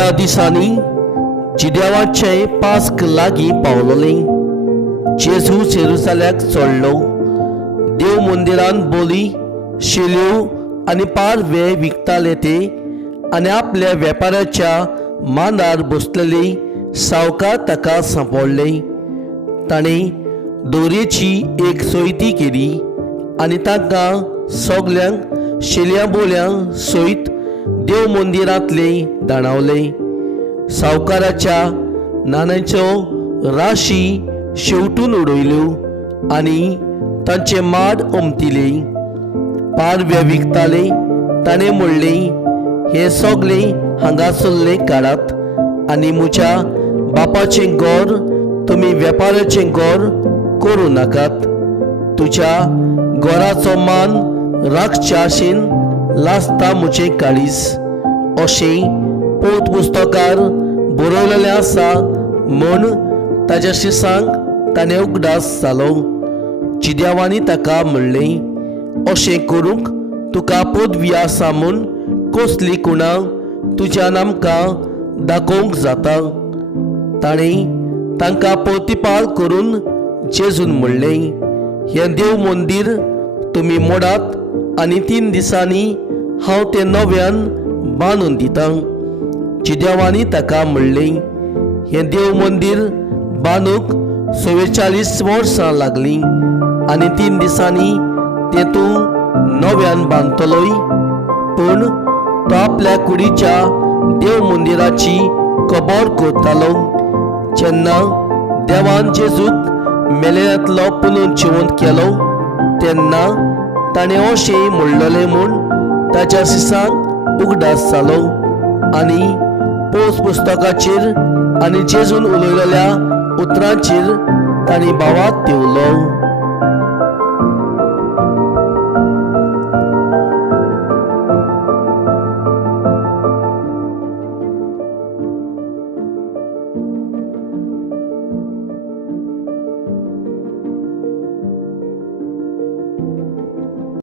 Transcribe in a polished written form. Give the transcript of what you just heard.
त्या दिसांनी जिदेवाचें पास्क लागीं पावलोलें। जेजू येरुशलेमाक चडलो। देव मंदिरांत बोली, शेल्यो आनी पारवे विकताले ते आनी आपल्या वेपाराच्या मांडार बसलेले सावकार ताका सांपडले। ताणें दोरयेची एक सोयती केली आनी तांकां सगल्यांक शेल्या बोल्यां सयत देव मंदिरांतले धांडावले। सावकाराच्या नाण्यांच्यो राशी शेवटून उडयल्यो आनी तांचे माड उमथिले। पारवे विकताले ताणें म्हणलें, हे सगळे हांगासरले काडात आनी म्हज्या बापाचें घर तुमी वेपाराचें घर करूं नाकात। तुज्या घराचो मान राखच्या आशेन लासता म्हजें काळीज, अशें पोत पुस्तकार बरयलेलें आसा म्हूण ताच्या शिसांक ताणें उगडास जालो। जिदेवानी ताका म्हणलें, अशें करूंक तुका पदवी आसा म्हूण कसली कुणां तुज्या नामकां दाखोवंक जाता। ताणें तांकां प्रतिपाल करून जेजून म्हणलें, हें देव मंदीर तुमी मोडात आनी 3 दिसांनी हांव तें नव्यान बांदून दितां। जिदेवानी ताका म्हणलें, हें देव मंदीर बांदूंक 44 वर्सां लागलीं आनी 3 दिसांनी तें तूं नव्यान बांदतलोय। पूण तो आपल्या कुडीच्या देव मंदिराची कबर करतालो। जेन्ना देवान जेजूक मेलेल्यांतलो पुनर्जिवंत केलो तेन्ना ताणें अशें म्हणलेलें म्हूण ताच्या शिसांक उगडास जालो आनी पोस पुस्तकाचेर आनी जेजून उलयलेल्या उतरांचेर तांणी भावाक दिवलो।